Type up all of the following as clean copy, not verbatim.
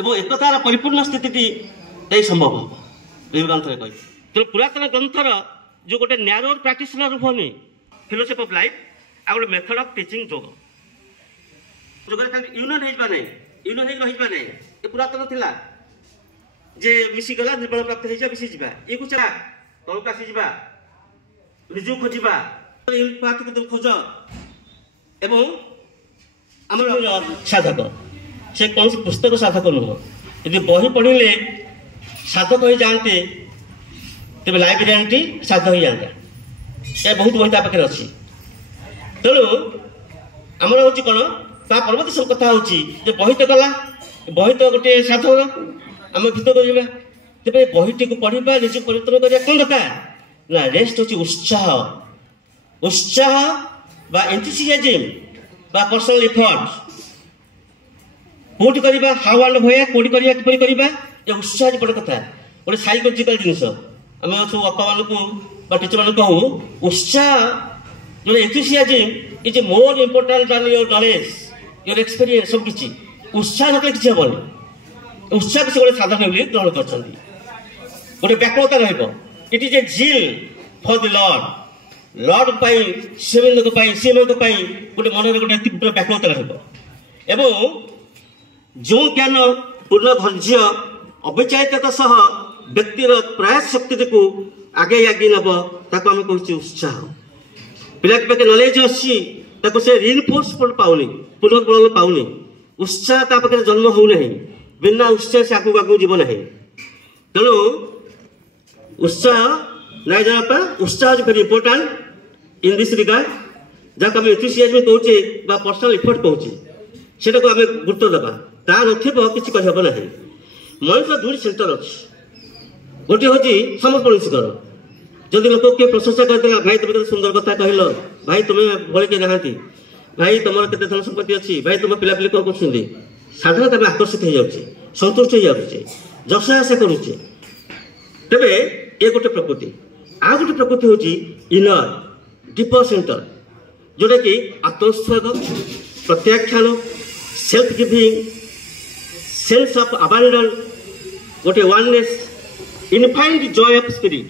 एवं एकतार परिपूर्ण स्थिति संभव ग्रंथ कह तेणु पुरातन ग्रंथर जो गोटे न्यारो प्राक्टिशनर रूप नहीं फिलोसफी ऑफ लाइफ आ गोटे मेथड ऑफ टीचिंग जोग यूनियन यूनियन रही ये पुरातन थिला जे मिसिगला निर्बल प्राप्त हो मिसी जा ये को चला तलक आसीजा निज खोजा खोज एवं आम साधक से कौन पुस्तक साधक नुह यदि बही पढ़े साधक हो जाते तेज लाइब्रेरियन टी साधक हो जाता यह बहुत बही पाखे अच्छी तेणु आमर हूँ कौन ता परवर्ती सब कथा हूँ बही तो गला बही तो गोटे साधक आम भीत कर तेज बहीटी को पढ़ा निज परिवर्तन करने कौन दरकार ना रेस्ट हूँ उत्साह उत्साह बा एंथुसियाज्म बा पर्सनल एफर्ट कौटी करवा हाउ एंड भया कौटी करवा किपरि करवा ये उत्साह बड़ कथा गोटे साइकोलॉजिकल जिनस आम सब बापा मान टीचर मान कहूँ उत्साह जो enthusiasm is more important then your knowledge your experience सब किसी उत्साह ना किसी हेनी उत्साह से गोटे साधक ग्रहण कर गोटे व्याकुलता रट इज ए झील फॉर द लॉर्ड लॉर्ड सेवक गोटे मन में गोटे तीव्र व्याकुलता रहा जो ज्ञान पूर्ण धैर्य अविचारिता सह व्यक्तिर प्रयास शक्ति को आगे आगे नब ताको आम कह उत्साह पिला के पाखे नॉलेज अच्छी से रिइनफोर्स पाऊनी पुनर्बल पाऊनी उत्साह पाखे जन्म होना बिना उत्साह से आगू आगू जीव ना तेणु उत्साह ना जाना उत्साह is very important in this regard जहाँ आम एंथुसियाज्म कहूचे पर्सनल एफर्ट कहूचे सेटा को आम गुरुत्व देवा ता नथिब किसी कहब ना मनुष्य दुई सेंटर अच्छी गोटे हूँ समर्पणशीकर जदि लोक किए प्रशंसा करदेला भाई तुम सुंदर कथा कहल भाई तुम्हें भले के नहांती भाई तुम केते धन संपत्ति अच्छी भाई तुम पिलापिली कौन कर साधारण आम आकर्षित हो जाऊे संतुष्ट हो जाऊे जस आशा करुचे तेरे ये गोटे प्रकृति आ गोटे प्रकृति हूँ इनर डीपर सेंटर जोटा कि आत्मस्वाग प्रत्याख्यान self giving sense of abandon गोटे oneness infinite joy of spirit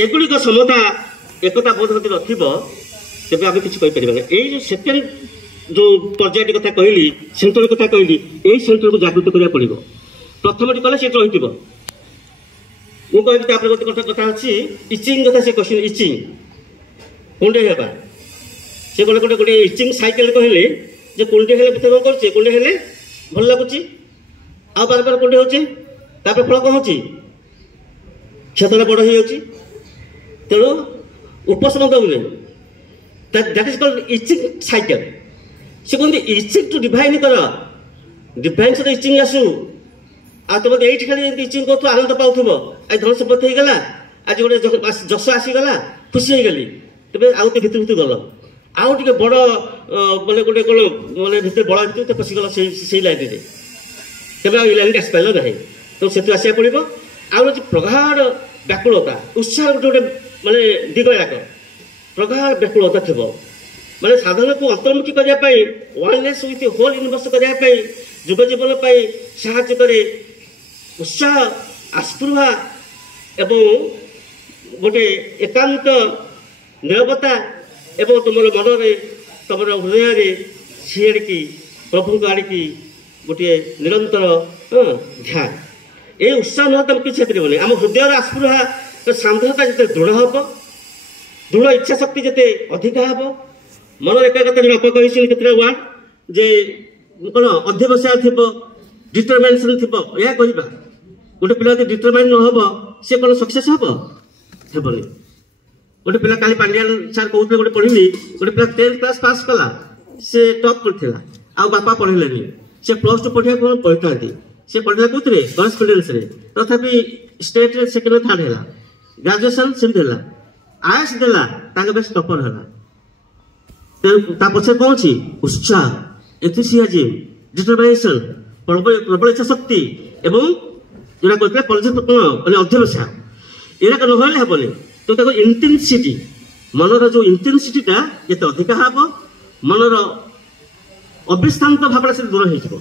एगुड़िक समता एकता बोध होती रखिबो तेबे आम किसी कहीपर ये सेकेंड जो पर्यायटी कथा कहली सेंटर कथा कहली यही सेंटर को जागृत करा पड़ो प्रथम कले से रही मुझे गोटे कथा अच्छी इचिंग कथा से क्वेश्चन इचिंग कुंडे हेबा से गोटे गोटे गोटे इचिंग साइकेल कहले जे कुंडे हेले भीतर कौन कर कुंडे हेले भल लगुच आ बार बार कुंडे होचे तापर फल कौन होची क्षतटा बड़ हो तेणु उपशम दौने that is called itching cycle से कहते इचिंग टू डिवाइन कर डिवाइन सहित इचिंग आसू आ तुम ये खाली इचिंग कर आनंद पाथब आज धन संपत्ति होगा आज गोटे जस आसीगला खुशी हो गली तेज आउ तो भितर भितर गल आउ टे बड़ मैंने गोटे कौन मैंने भितर बड़ा भितर पशिगल से लाइन में तेज लाइन आस पार ना तो से आसा पड़ो आउ प्रगाढ़ व्याकुलता उत्साह गोटे गोटे मानने दिगयाक प्रगाढ़ व्याकुलता थी माने साधन को अंतर्मुखी करने वननेस विथ होल यूनिवर्स करने युग जीवन साहाय्य करे उत्साह आस्पृहा एवं गोटे एकांत निरवता एवं तुम मन में तुम हृदय सी आड़की प्रभु को आड़की गोटे निरंतर ध्यान ये उत्साह ना तुम किसी कर आम हृदय आस्पृहा सांद्रता जिते दृढ़ हम दृढ़ इच्छा शक्ति जिते अधिका हम मन एकाग्रता बाप कही केतटा वार्ड जे कौन अध्यवसाय थी डिटरमिनेशन थी यह कहवा गोटे पिला डिटरमाइन न हम सी कौन सक्सेस हम हेबनी गोटे पिला काली पांड्यान सार कहते गोटे पढ़ी गोटे पिला 10th क्लास पास कला से टॉप करथिला आ बापा पढ़ेलेनी से +2 पढ़िया कौन पढ़ता से पढ़ला कौन करस्पॉन्डेंस तथापि स्टेट रे सेकेंड थर्ड है ग्रेजुएशन सेमती है आयस देला बेस्ट टॉपर है पचे कौन अच्छी उत्साह एंथुसियाज्म डिटरमिनेशन प्रबल इच्छा शक्ति एवं जोड़ा कहते माने अध्यवसाय यहाँ नहले हेनी तो इंटेंसिटी मनर जो इंटेंसिटीटा जिते अधिका हम मनर अविश्रांत भावना से दूर हो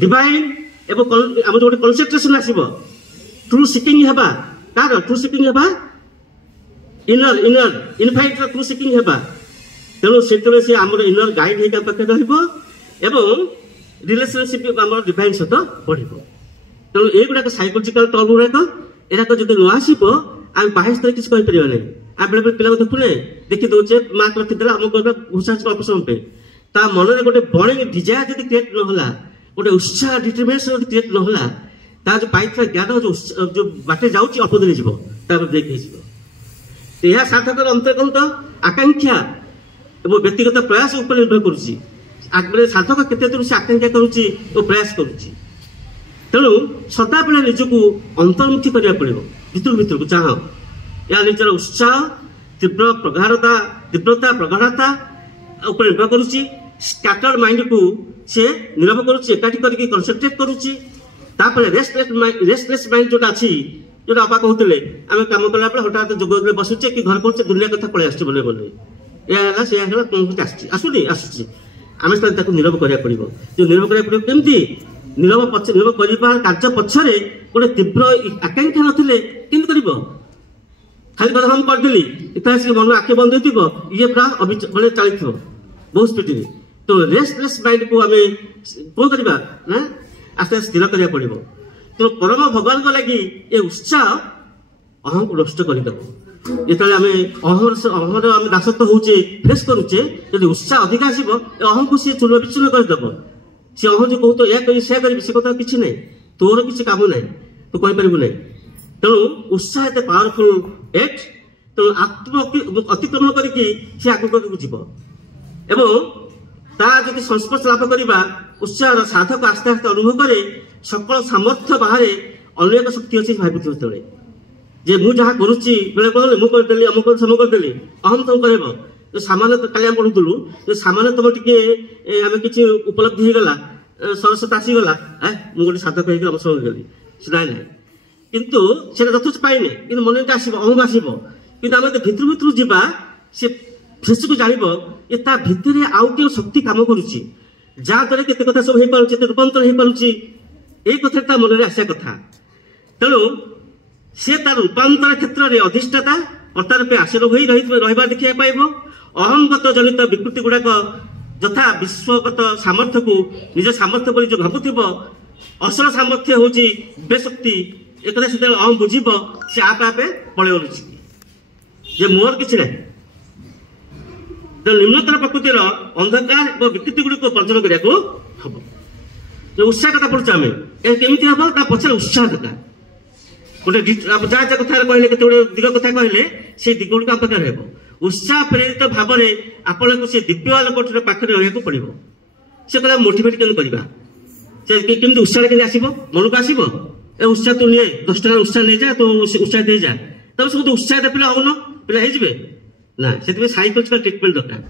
डिवाइन एवं आम जो कनसेंट्रेशन आसो ट्रू सिकिंग हेबा कार ट्रू सिकिंग हेबा इनर इनर इनफाइट ट्रू सिकिंग हेबा तेणु से आम इनर गाइड होकर पाखे रहा रिलेशनशिप आम डिवाइन सहित बढ़ तेणु युवाक साइकोलॉजिकल टर्म गुड़ाक एराक जो न आसो आम बाह्य स्तर किसी कहीपर ना आ बेले बेले पिला देखुने देखी दौचे मार्क रखीदे आम घोषा अल्प समय ता मन में गोटे बर्निंग डिजायर जब क्रिएट ना गोटे उत्साह डिटरमिनेशन जब क्रिएट ना ता जो पाई ज्ञान जो बाटे जाऊँगी अल्प दिन जीव ब्रेक हो सार्थक अंतर्गत आकांक्षा और व्यक्तिगत प्रयास उपर निर्भर करुँच सार्थक केते दूर से आकांक्षा करुँची और प्रयास करुँची तेणु सदा बेले निजक अंतर्मुखी करा पड़ो भितर भितर को चाह या निजर उत्साह तीव्र तीव्रता प्रगाढ़ता उपर निर्भर करुँची स्कैटर्ड माइंड को से नीरव करुँची एकाठी करके कनसेंट्रेट करुँची रेस्टलेस माइंड जोटा अच्छी जो आपा कहते आम कम कला हठात जोग बसुचे कि घर कर दुनिया कथा पलि आस बने बने या से आसुनी आसूसी आम नीरव करा पड़ो जो नीरव करा पड़ो केमती नीरव कार्य पछरे गोटे तीव्र आकांक्षा नथिले केमती करिवो खाली कथा हम करदेली इतना मन आखि बंद हो ये पूरा मानने चली बहुत स्पीड तो रेस्टलेस माइंड को आम कौन करवा ना आस्ते आस्ते स्थिर करा पड़ो तो परम भगवान को लगी ये उत्साह अहम को नष्ट करदेव जो आम अहमर आम दासत्व होचे फेस करुचे जब उत्साह अधिक आसो अहम को सी चूर्ण विचूर्ण करदेव सी अहम जो कहतो या करी से करी से कथा किसी ना तोर किसी काम ना तो कहींपारू ना तेणु उत्साह एत पावरफुल एक्ट तेणु आत्म अतिक्रमण करके सी आगे जीव एवं ताकि संस्पर्श लाभ करवा उत्साह साधक आस्ते आस्ते अनुभव करे सकल सामर्थ्य बाहर अन्य एक शक्ति अच्छी भावी जो जे मुझे जहाँ करुच्ची बेले कहले मुझे अमुक सम करदेली अहम तुम कह जो सामान्य कल आम पढ़ुलु जो सामान्य तुम टे आम कि उपलब्धि होगला सरस्वती आसीगला मुझे साधक होकर अम गली ना ना किंतु से यथेच पाइने कि मन आसो अहम आसो कि आम भितर भितर जावा सी फेस को जान ये ता भितर आउ क्यों शक्ति कम करुच्ची जहाँद्वारा केते कथा सब हो पारे रूपांतर हो पारे ये कथा मन में आसा कथा तेणु से तार रूपांतर क्षेत्र में अधिष्ठाता कर्ता रूपे आशीर हो रहा देखा पाइब अहमगत जनित विकृति गुड़ाक यथा विश्वगत सामर्थ्य को निज सामर्थ्य पर जो भावुव असल सामर्थ्य हूँ बेशक्ति एक से अहम बुझब से आप पलि जे मोर कि ना जो निम्नतर प्रकृतिर अंधकार और विकृति गुड़िक वर्जन करने हम जो उत्साह कथा पढ़ुचे आम केमी हम पचर उत्साह दरकार गोटे जहाँ जहाँ कथा कहले केते दिग कथा कहले से दिग गुड़िक आम पाखे उत्साह प्रेरित भाव में आपन को से दिव्य आलोक पाखे रहा पड़ो से कह मोटिवेट केम करवा से केमी उत्साह के आसो मन को आसो ए उत्साह तू निए 10 टका उत्साह नहीं जा तो उत्साह दे जा तब सब उत्साह दे पिला हम पिला हो ना से साइकोलॉजिकल ट्रिटमेंट दरकार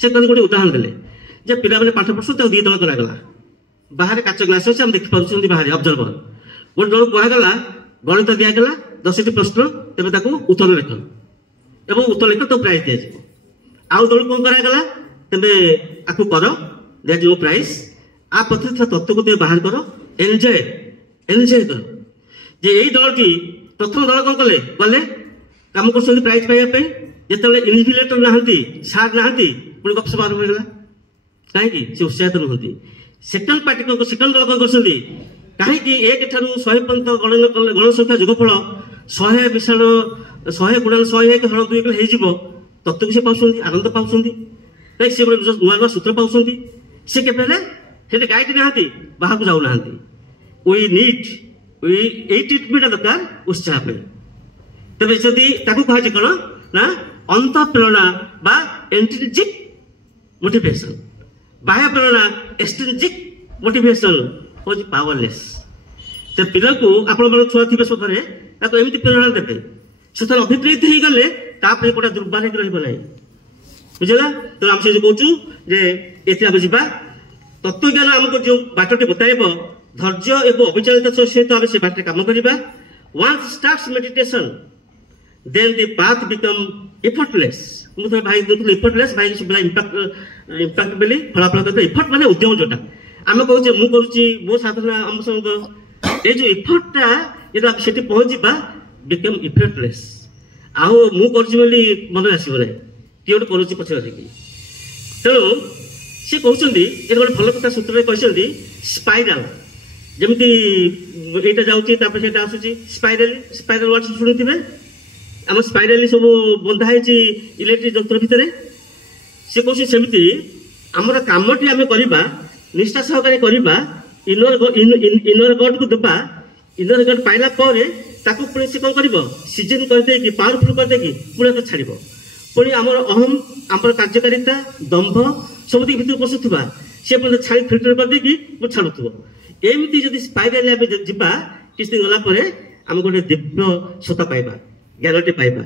से कहीं गोटे उदाहरण देले जे पिला मैंने पाठ पढ़ुन तो 2 दल करागला बाहर काच ग्लास अच्छे आम देखी पार्टी बाहर ऑब्जर्वर गोटे दल कहगला गणित दिगला 10टी प्रश्न तेज उत्तर लिख एवं उत्तर लिख तो प्राइज दिज्व आउ दल कौन करागला तेरे आपको कर दिज्व प्राइज आ पथर तत्व को बाहर कर एंजय एंजय कर जे यही दलटी प्रथम दल कौन कले गले कम कर प्राइज पाइबा जो इनविजिलेटर नहांती सार नहांती पुणी गपसप आरंभ होगा कहीं से उत्साहित नुहति सेकेंड पार्टी सेकेंड दल कौन कर कहीं 1 ठारू 100 पर्यंत गणसंख्या जोगफल 100 मिश्रण 100 गुणन 101 हल 2 कले हो तत्व को से पाँच आनंद पाँच कहीं से गोटे नुआ नुआ सूत्र पाँच से के गाइड नहांती बाहर को जाऊना वी नीड यही ट्रिटमेंट दरकार उत्साह पे तेज जदि कहे कौन ना अंत प्रेरणा बा इंट्रिंसिक मोटिवेशन बाह्य प्रेरणा एक्सट्रिंसिक मोटिवेशन हूँ पावरलेस तो पिला को आपण मन छुआ थे सदरे एमती प्रेरणा देते से अभिप्रेत हो गले गोटे दुर्बल रहा बुझेगा तो आम से कहूँ ये आम जा तत्वज्ञान आमको जो बाटटी बताइब धैर्य एवं अविचलित सहित आम से बाटे कम करवा once starts meditation then the path become effortless मुझे भाई देखो एफर्टलेस भाई सब इम्पैक्ट बेली फलाफल करते एफर्ट माने उद्यम जोटा आम कहे मु करुच्ची मो साधना आम संग ये जो इफर्टटा ये सेठी पहुँचा बिकम इफेक्टलेस आउ मु करी मन आसब ना किए गोटे करुच्ची पछे तेणु सी कहते ये गोटे भल कथा सूत्र कहते स्पाइराल जमी यहाँ जाऊँगी आसूँ स्पाइराल वाट शुणुवे आम स्पाइराली सब बंधा इलेक्ट्रिक जंत्र भितर सी कौन सेमती आमर कमटी आम करवा निष्ठा सहकारे करवा इनर गड को देवा इनर गड पाइला ताकू पुणी सी कौन कर सीजन करदे पावरफुल करदे पुणी छाड़ पुणी आमर अहम आमर कार्यकारिता दंभ सब भितर पशुवा सी पुणी छाड़ी फिल्टर करदे छाड़ुव एमती जब स्पाइराल जावा किसी दिन गला आम गोटे दिव्य सत्ता पाइबा ग्यारंटी पाइबा।